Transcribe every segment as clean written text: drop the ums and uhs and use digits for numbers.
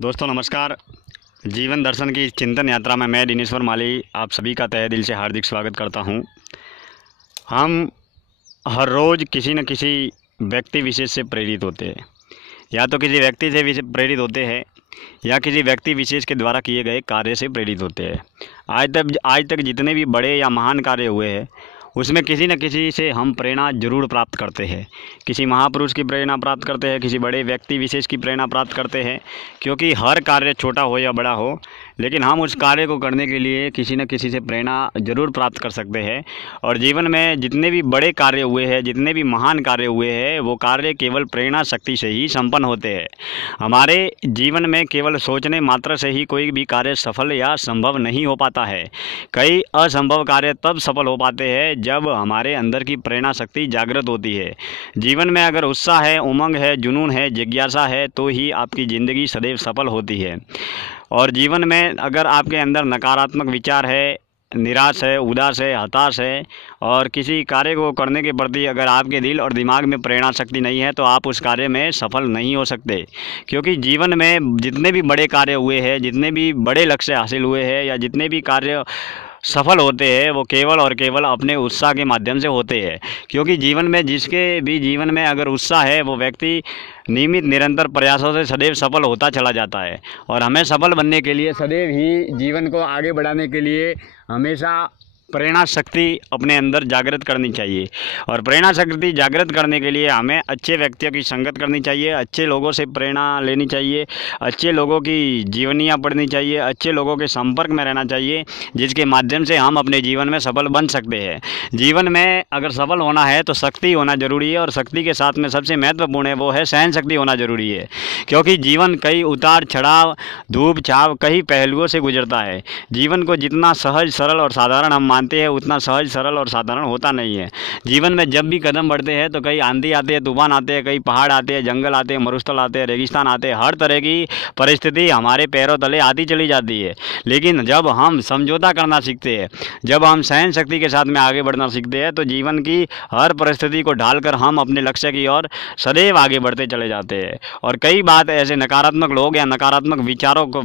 दोस्तों नमस्कार। जीवन दर्शन की चिंतन यात्रा में मैं दिनेश्वर माली आप सभी का तहे दिल से हार्दिक स्वागत करता हूं। हम हर रोज़ किसी न किसी व्यक्ति विशेष से प्रेरित होते हैं, या तो किसी व्यक्ति से प्रेरित होते हैं या किसी व्यक्ति विशेष के द्वारा किए गए कार्य से प्रेरित होते हैं। आज तक जितने भी बड़े या महान कार्य हुए हैं उसमें किसी न किसी से हम प्रेरणा जरूर प्राप्त करते हैं। किसी महापुरुष की प्रेरणा प्राप्त करते हैं, किसी बड़े व्यक्ति विशेष की प्रेरणा प्राप्त करते हैं, क्योंकि हर कार्य छोटा हो या बड़ा हो, लेकिन हम उस कार्य को करने के लिए किसी न किसी से प्रेरणा जरूर प्राप्त कर सकते हैं। और जीवन में जितने भी बड़े कार्य हुए हैं, जितने भी महान कार्य हुए हैं, वो कार्य केवल प्रेरणा शक्ति से ही संपन्न होते हैं। हमारे जीवन में केवल सोचने मात्र से ही कोई भी कार्य सफल या संभव नहीं हो पाता है। कई असंभव कार्य तब सफल हो पाते हैं जब हमारे अंदर की प्रेरणा शक्ति जागृत होती है। जीवन में अगर उत्साह है, उमंग है, जुनून है, जिज्ञासा है, तो ही आपकी ज़िंदगी सदैव सफल होती है। और जीवन में अगर आपके अंदर नकारात्मक विचार है, निराश है, उदास है, हताश है, और किसी कार्य को करने के प्रति अगर आपके दिल और दिमाग में प्रेरणा शक्ति नहीं है, तो आप उस कार्य में सफल नहीं हो सकते। क्योंकि जीवन में जितने भी बड़े कार्य हुए हैं, जितने भी बड़े लक्ष्य हासिल हुए हैं, या जितने भी कार्य सफल होते हैं, वो केवल और केवल अपने उत्साह के माध्यम से होते हैं। क्योंकि जीवन में जिसके भी जीवन में अगर उत्साह है, वो व्यक्ति नियमित निरंतर प्रयासों से सदैव सफल होता चला जाता है। और हमें सफल बनने के लिए, सदैव ही जीवन को आगे बढ़ाने के लिए हमेशा प्रेरणा शक्ति अपने अंदर जागृत करनी चाहिए। और प्रेरणा शक्ति जागृत करने के लिए हमें अच्छे व्यक्तियों की संगत करनी चाहिए, अच्छे लोगों से प्रेरणा लेनी चाहिए, अच्छे लोगों की जीवनियाँ पढ़नी चाहिए, अच्छे लोगों के संपर्क में रहना चाहिए, जिसके माध्यम से हम अपने जीवन में सफल बन सकते हैं। जीवन में अगर सफल होना है तो शक्ति होना जरूरी है, और शक्ति के साथ में सबसे महत्वपूर्ण है वो है सहन शक्ति होना जरूरी है। क्योंकि जीवन कई उतार चढ़ाव, धूप छाव, कई पहलुओं से गुजरता है। जीवन को जितना सहज सरल और साधारण हम मानते हैं, उतना सहज सरल और साधारण होता नहीं है। जीवन में जब भी कदम बढ़ते हैं तो कई आंधी आते हैं, तूफान आते हैं, कई पहाड़ आते हैं, जंगल आते हैं, मरुस्थल आते हैं, रेगिस्तान आते हैं, हर तरह की परिस्थिति हमारे पैरों तले आती चली जाती है। लेकिन जब हम समझौता करना सीखते हैं, जब हम सहन शक्ति के साथ में आगे बढ़ना सीखते हैं, तो जीवन की हर परिस्थिति को ढालकर हम अपने लक्ष्य की ओर सदैव आगे बढ़ते चले जाते हैं। और कई बात ऐसे नकारात्मक लोग या नकारात्मक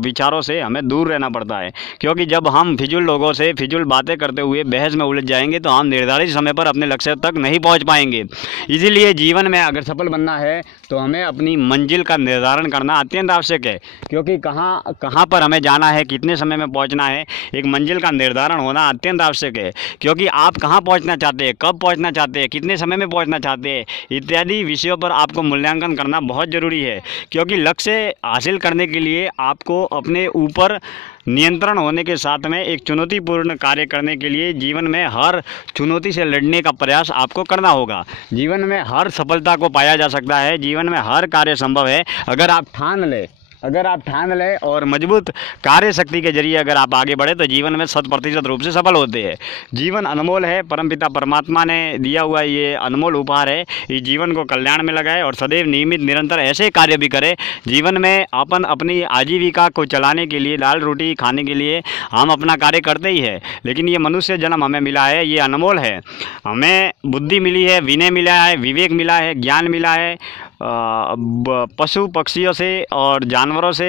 विचारों से हमें दूर रहना पड़ता है। क्योंकि जब हम फिजूल लोगों से फिजूल बातें करते हुए बहस में उलझ जाएंगे तो हम निर्धारित समय पर अपने लक्ष्य तक नहीं पहुंच पाएंगे। इसीलिए जीवन में अगर सफल बनना है तो हमें अपनी मंजिल का निर्धारण करना अत्यंत आवश्यक है। क्योंकि कहाँ पर हमें जाना है, कितने समय में पहुंचना है, एक मंजिल का निर्धारण होना अत्यंत आवश्यक है। क्योंकि आप कहाँ पहुंचना चाहते हैं, कब पहुंचना चाहते हैं, कितने समय में पहुंचना चाहते हैं, इत्यादि विषयों पर आपको मूल्यांकन करना बहुत ज़रूरी है। क्योंकि लक्ष्य हासिल करने के लिए आपको अपने ऊपर नियंत्रण होने के साथ में एक चुनौतीपूर्ण कार्य करने के लिए जीवन में हर चुनौती से लड़ने का प्रयास आपको करना होगा। जीवन में हर सफलता को पाया जा सकता है, जीवन में हर कार्य संभव है अगर आप ठान लें और मजबूत कार्य शक्ति के जरिए अगर आप आगे बढ़े तो जीवन में 100% रूप से सफल होते हैं। जीवन अनमोल है, परमपिता परमात्मा ने दिया हुआ ये अनमोल उपहार है। इस जीवन को कल्याण में लगाए और सदैव नियमित निरंतर ऐसे कार्य भी करें। जीवन में अपन अपनी आजीविका को चलाने के लिए, दाल रोटी खाने के लिए हम अपना कार्य करते ही है, लेकिन ये मनुष्य जन्म हमें मिला है, ये अनमोल है। हमें बुद्धि मिली है, विनय मिला है, विवेक मिला है, ज्ञान मिला है। पशु पक्षियों से और जानवरों से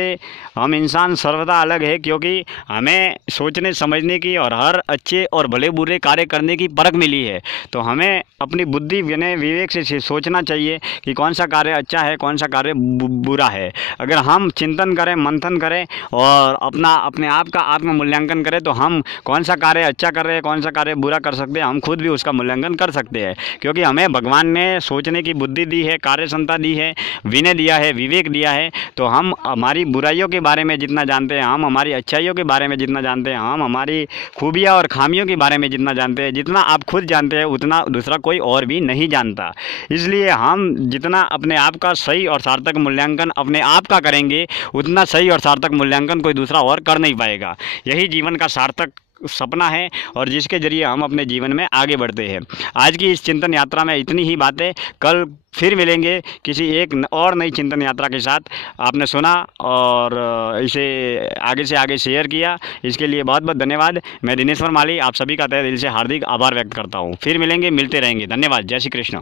हम इंसान सर्वदा अलग है, क्योंकि हमें सोचने समझने की और हर अच्छे और भले बुरे कार्य करने की परख मिली है। तो हमें अपनी बुद्धि विनय विवेक से सोचना चाहिए कि कौन सा कार्य अच्छा है, कौन सा कार्य बुरा है। अगर हम चिंतन करें, मंथन करें और अपने आप का आत्म मूल्यांकन करें तो हम कौन सा कार्य अच्छा कर रहे हैं, कौन सा कार्य बुरा कर सकते हैं, हम खुद भी उसका मूल्यांकन कर सकते हैं। क्योंकि हमें भगवान ने सोचने की बुद्धि दी है, कार्य क्षमता दी है, विनय दिया है, विवेक दिया है। तो हम हमारी बुराइयों के बारे में जितना जानते हैं, हम हमारी अच्छाइयों के बारे में जितना जानते हैं, हम हमारी खूबियाँ और खामियों के बारे में जितना जानते हैं, जितना आप खुद जानते हैं उतना दूसरा कोई और भी नहीं जानता। इसलिए हम जितना अपने आप का सही और सार्थक मूल्यांकन अपने आप का करेंगे, उतना सही और सार्थक मूल्यांकन कोई दूसरा और कर नहीं पाएगा। यही जीवन का सार्थक सपना है और जिसके जरिए हम अपने जीवन में आगे बढ़ते हैं। आज की इस चिंतन यात्रा में इतनी ही बातें। कल फिर मिलेंगे किसी एक और नई चिंतन यात्रा के साथ। आपने सुना और इसे आगे से आगे शेयर किया, इसके लिए बहुत बहुत धन्यवाद। मैं दिनेश्वर माली आप सभी का तहे दिल से हार्दिक आभार व्यक्त करता हूँ। फिर मिलेंगे, मिलते रहेंगे। धन्यवाद। जय श्री कृष्ण।